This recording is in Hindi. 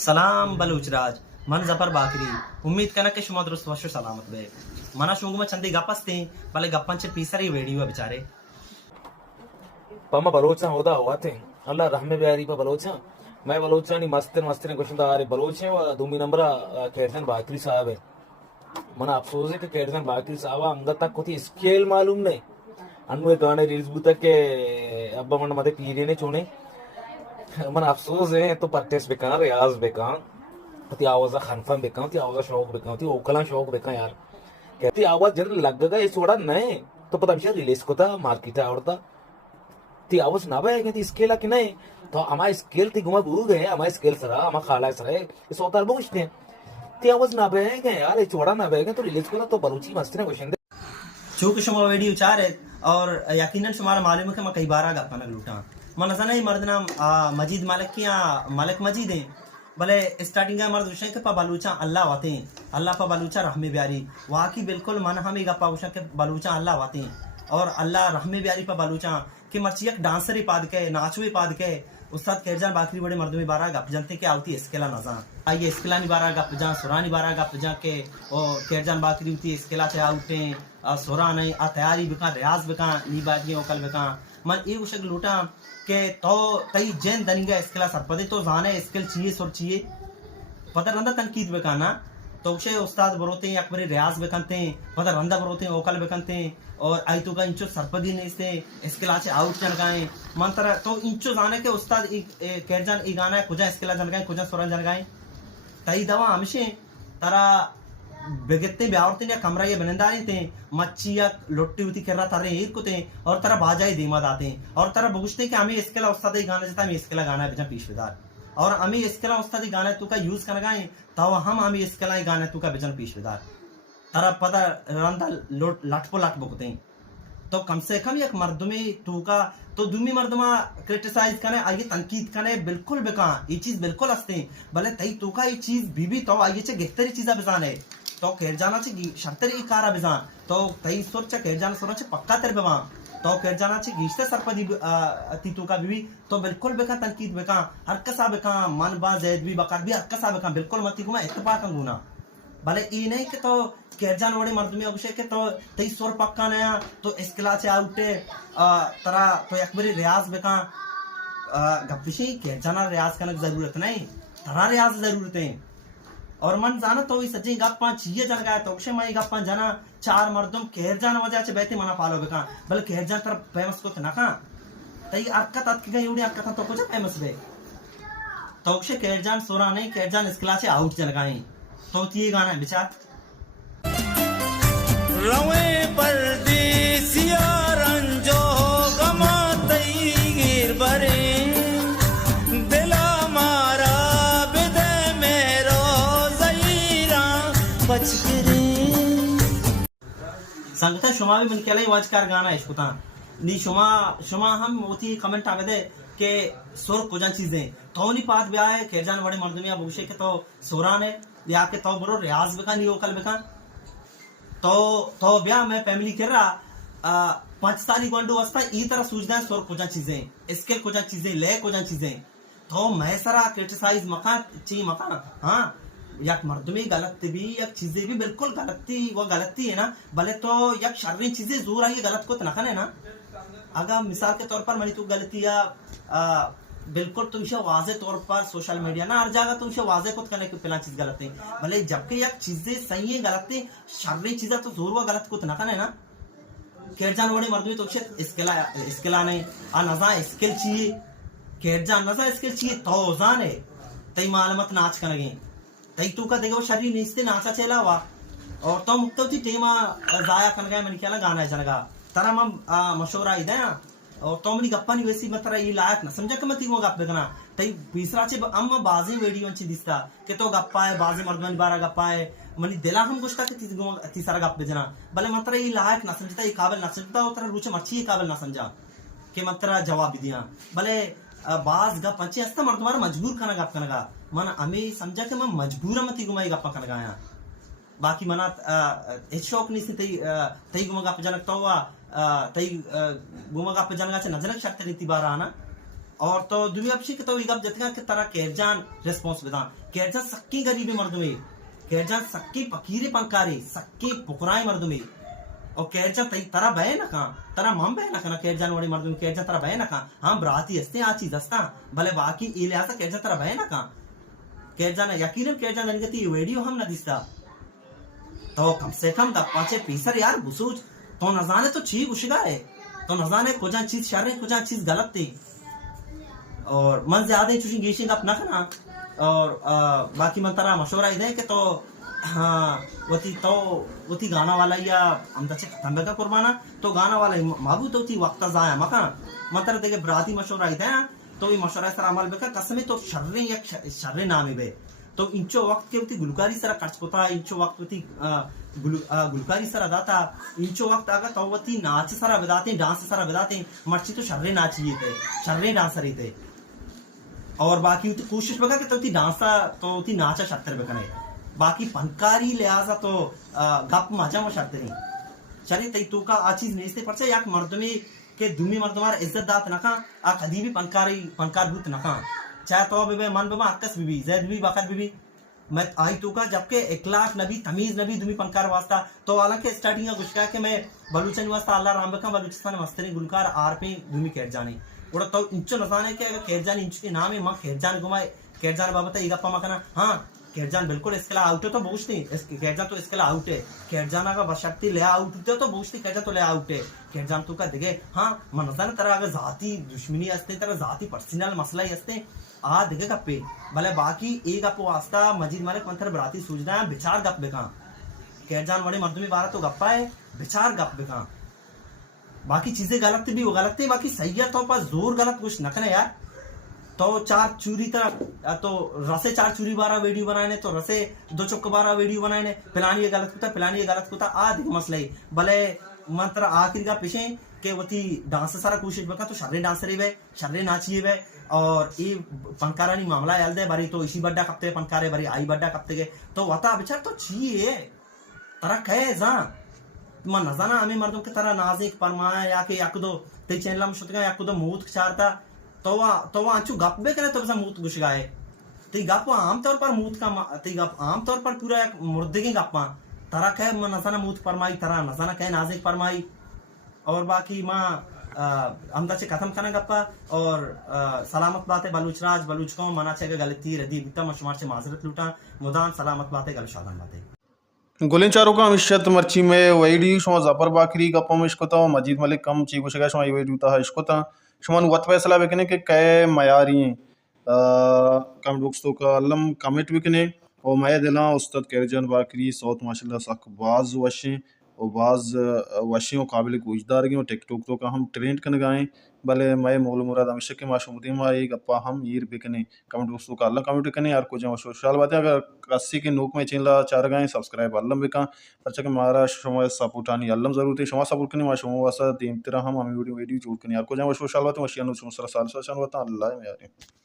सलाम बलूचराज मन जफर बाकरी उम्मीद करना कि शुमा दुरुस्त वशो सलामत बे मना शुंगमा चंदी गपस्ते भले गप्पंचे पीसरी वेडियो बेचारे पम्मा बलोचा होदा हुआ थे अल्लाह रहमे ब्यारी पर बलोचा मैं बलोचा नहीं मस्ते मस्ते ने क्वेश्चन दारे बलोचे व दूमी नंबर केरसन बाकरी साहब है मना अफसोस है कि केरसन बाकरी साहब अंगत तक कोई स्केल मालूम नहीं अन्वे गाने रील्स बुता के अब्बा मन मते पीरे ने चोने मन अफसोस है तो प्रैक्टिस बेकार रियाज बेकार ती आवाज कन्फर्म बेकार ती आवाज शौक बेकार ती ओकला शौक बेकार यार कहती आवाज जन लग गया इस वड़ा नहीं तो पता विषय रिलीज को था मार्केट आवड़ता ती आवाज ना बे कहती स्केल की नहीं तो हमारा स्केल ती गुमा बुरु गए हमारा स्केल सरा हमारा खाला सरा इस होता बोलते ती आवाज ना बे यार इस वड़ा ना बे तो रिलीज को तो बलूची मस्ती ने क्वेश्चन चूंकि शुमा वीडियो चार है और यकीनन शुमारा मालूम है कि मैं कई बार गप्पा न लूटा मन ऐसा नहीं मर्द नाम मजीद मालिक की मालिक मजीद है भले स्टार्टिंग मर्द उशे के पा बलूचा अल्लाह वाते अल्लाह पा बलूचा रहमे ब्यारी वहाँ की बिल्कुल मन हमें गप्पा उशा के बलूचा अल्लाह वाते और अल्लाह रहमे ब्यारी पा बलूचा कि मर्चियक डांसरी पाद के नाचवे पाद के उस्ताद केरजान बाकरी बड़े मर्दों में बारह गप जनते के आवती इसकेला नजा आइए इसकेला नहीं बारह गप जा सुरानी बारह गप जा के और केरजान बाकरी होती इसकेला से आउटे सुरा नहीं आ तैयारी बिका रियाज बिका नी बात नहीं ओकल बिका मन ये उशक लूटा के तो तई जैन दनिगा इसकेला सरपदे तो जाने इसकेल चाहिए सुर चाहिए पता रंदा तनकीद बिकाना तो उसे उस्ताद बरोते अकबरी रियाज बिकनते पता रंदा बरोते ओकल बिकनते और आई तो का इंचो सरपदी नहीं से इसके लाचे आउट चल गए मंत्र तो इंचो जाने के उस्ताद केरजान ई गाना कुजा इसके ला जन गए कुजा सुरन जन गए तई दवा हमेशे तारा बेगते ब्यावरते ने कमरा ये बनेंदारी थे मच्छिया लोट्टी उती कर रहा तारे एक को थे और तारा बाजाई धीमा दाते और तारा बुझते कि हमें इसके ला उस्ताद ई गाना जता हमें इसके ला गाना बेचा पीछवेदार और हमें इसके ला उस्ताद ई गाना तू का यूज कर गए तो हम हमें इसके ला गाना तू का बेचन पीछवेदार तारा पता रंदा लटपो लाट बोकते हैं तो कम से कम एक मर्द में तू का तो दूमी मर्द में क्रिटिसाइज करने आइए तनकीद करने बिल्कुल बेका ये चीज बिल्कुल हस्ते भले तई तू का ये चीज भी तो आइए चे गेहतरी चीजा बिजान है तो केर जाना चे शर्तरी ई कारा बिजान तो तई सोच चे केर जाना सोच चे पक्का तेरे बेवा तो केर जाना चे गीश्ते सरपदी ती तू का भी तो बिल्कुल बेका तनकीद बेका हर कसा बेका मन बा जैद भी बकार भी हर कसा बेका बिल्कुल मती गुमा इत्तेफाक अंगूना भले ई नहीं कि तो केरजान वड़े मर्द में अभिषेक के तो तई सोर पक्का नया तो इसकला से आउटे तरा तो एकबरी रियाज बेका गप्पिशी केरजाना रियाज करने की जरूरत नहीं तरा रियाज जरूरत है और मन जाना तो इस सच्ची गप्पा चाहिए जन गया तो अक्षय मई गप्पा जाना चार मर्दों केरजान वजह से बैठे मना पालो बेका भले केरजान तर फेमस को ना का तई अक्का तक की उड़ी अक्का तो कुछ फेमस बे तो अक्षय केरजान सोरा नहीं केरजान इसकला से आउट जन गए तो ये गाना है बिचार रवे परदेसिया रंजो गमा तईर बरे दिला मारा बिदे मेरो ज़हीरा पचकरे संगठन शुमा भी मन केला वाजकार गाना है इसको ता नी शुमा हम मोती कमेंट आवे दे के सोर कुछ चीजें तो नहीं पात ब्याह है केरजान बड़े मर्द में अभिषेक के तो सोरान है या के तो बरो रियाज बेका नहीं ओकल बेका तो ब्याह मैं फैमिली कर रहा 5 साल गोंडो वास्ता ई तरह सूझदा है सोर कुछ चीजें स्केल कुछ चीजें ले कुछ चीजें तो मैं सारा क्रिटिसाइज मका ची मका हां एक मर्द में गलत भी एक चीजें भी बिल्कुल गलती वो गलती है ना भले तो एक शर्री चीजें जोर आई गलत को तनखा है ना अगर मिसाल के तौर पर मनी तू गलती या बिल्कुल तुमसे वाजे तौर पर सोशल मीडिया ना हर जगह तुमसे वाजे खुद करने की पहला चीज गलत है भले जबकि एक चीजें सही है गलत है शर्री चीजें तो जोर वो गलत को ना ना केरजान वड़े मर्द में तो इसकेला नहीं आ नजा स्किल चाहिए केरजान नजा स्किल चाहिए तो जान है तई मालूमत नाच कर लगे तई तू का देखो शरीर नीचते नाचा चला हुआ और तो मुक्त थी टेमा जाया कर गया मैंने क्या गाना है जनगा तारा मम मशोरा इधर और तो मेरी गप्पा नहीं वैसी मतलब ये लायक ना समझा कि मत वो गप देखना तई तीसरा चे अम्मा बाजी वीडियो अच्छी दिसता कि तो गप्पा है बाजी मर्दमन बारा गप्पा है मनी दिला हम कुछ तक तीसरा गप बेजना भले मतलब ये लायक ना समझता ये काबिल ना समझता उतना रुचि अच्छी ये काबिल ना समझा कि मतलब जवाब दिया भले बाज गप अच्छी हस्ता मर्द तुम्हारा मजबूर करना गप करना मन हमें समझा कि मैं मजबूर मत गुमाई गप्पा कर गया बाकी मना शौक नहीं सी तई गुमा गप जनक तो तई गुमा गप जनगा से नजर शक्ति रीति बारा आना और तो दुनिया पशी के तो इगब जतगा के तरह केरजान रिस्पांस बिदा केरजान सक्की गरीबी मर्दुमे केरजान सक्की पकीरे पंकारी सक्की पुकराई मर्दुमे और केरजान तई तरह बहे ना का तरह मम बहे ना का केरजान वाली मर्दुमे केरजान तरह बहे ना का हम ब्राती हस्ते आ चीज हस्ता भले बाकी इलियासा केरजान तरह बहे ना का केरजान यकीनन केरजान दनगती वीडियो हम ना दिसता तो कम से कम दा पाचे पीसर यार बुसूज तो न जाने तो छी उशिगा है तो न जाने कुछ चीज शर्रे कुछ चीज गलत थी और मन ज्यादा चुशी गेशिंग अप ना करना और बाकी मन तरा मशवरा इधे के तो हाँ वती गाना वाला या हम तचे खत्म का कुर्बाना तो गाना वाला माबू तो थी वक्त जाया मका मतलब देखे बराती मशवरा इधे ना तो ये मशवरा सर अमल बेका कसमे तो शर्रे या शर्रे नामे बे तो इंचो वक्त के उती गुलकारी सरा खर्च कोता इंचो वक्त उती गुलकारी सरा दाता इंचो वक्त आगा तो वती नाच सरा बदाते डांस सरा बदाते मर्ची तो शर्रे नाचिए थे शर्रे डांसर ही थे और बाकी उती कोशिश बगा कि तो उती डांसा तो उती नाचा शर्तर बकने बाकी फनकारी लिहाजा तो गप मजा में शर्त नहीं चले तई तो का आ चीज नहीं से परचे याक मर्दमे के दुमी मर्दमार इज्जत दात नका आ कदी भी फनकार भूत नका चाहे तो बेबे मन बेबा अक्कस बीबी जैद भी बकत बीबी मैं आई तो का जबकि इखलाक नबी तमीज नबी दुमी पंकार वास्ता तो हालांकि स्टार्टिंग का गुस्का के मैं बलूचन वास्ता अल्लाह राम बका बलूचिस्तान मस्तरी गुलकार आर पे दुमी केर जाने उड़ा तो इंचो नजाने के अगर केर जाने इंच के नाम है मां केर जाने घुमाए केर जाने बाबा तो इगप्पा मकना हां केरजान बिल्कुल इसके लिए आउट है तो पूछती केरजान तो इसके लिए आउट है केरजान का बशक्ति ले आउट होते तो पूछती केरजान तो ले आउट है केरजान तो का दिखे हाँ मनसान तरह अगर जाती दुश्मनी असते तरह जाती पर्सनल मसला ही असते आ दिखे गप्पे भले बाकी एक गप वास्ता मजीद मालिक मंथर बराती सूझना है बिचार गप बेका केरजान बड़े मर्दमी बारह तो गप्पा है बिचार गप बेका बाकी चीजें गलत भी वो गलत थी बाकी सही है तो पास जोर गलत कुछ न करे यार तो चार चूरी तरह तो रसे चार चूरी बारह वीडियो बनाए तो रसे दो चौक बारह वीडियो बनाए पिलानी ये गलत कुता पिलानी ये गलत कुता आदि मसला ही भले मंत्र आखिर का पीछे के वती डांस सारा कोशिश बका तो शर्रे डांसर वे शर्रे नाचिए वे और ये पंकारा नी मामला याल दे बारी तो इसी बड्डा कपते पंकारे बारी आई बड्डा कपते के तो वता बेचार तो चाहिए तरह कहे जा मन नजाना हमें मर्दों की तरह नाजिक फरमाया या के याक दो ते चैनल में शुतगा याक दो मूत चारता तो वह अंचू गप बे करे तो बसा मूत गुश गाए ते गप आमतौर पर मूत का ते गप आमतौर पर पूरा एक मुर्दे के गप्पा तरह कहे मन नजाना मूत फरमाई तरह नजाना कहे नाजिक फरमाई और बाकी माँ हम तचे खत्म करने गप्पा और सलामत बातें बलूचराज बलूच को मना चाहिए गलती रदी बिता मशमार से माजरत लूटा मुदान सलामत बातें गल शादान बातें गोलें चारों का मिशत मर्ची में वैडी शुमा जाफर बाकरी गप्पा में इश्कोता मजीद मलिक कम चीकु शगा शुमा ये वैडी उता है इश्कोता शुमान वत फैसला बेकने के कै मयारी कम बुक्स तो का अल्लम कमेंट बेकने और मैं दिला उस्ताद केरजान बाकरी सौत माशाल्लाह सक बाज वशे और बाज वशियों काबिल गुजदार गए और टिकटॉक तो का हम ट्रेंड कन गाएं भले मैं मौल मुराद हमेशा के माशुमुदी माई गप्पा हम ईर बेकने कमेंट बॉक्स तो का अल्लाह कमेंट कने यार को जो सोशल बातें अगर कस्सी के नोक में चैनल चार गाएं सब्सक्राइब अल्लम बेका अच्छा के मारा शमा सपोर्ट आनी अल्लम जरूरत है शमा सपोर्ट कने माशुमो वासा देम तरह हम वीडियो जोड़ कने यार को जो सोशल बातें वशियान साल सन वता अल्लाह में यार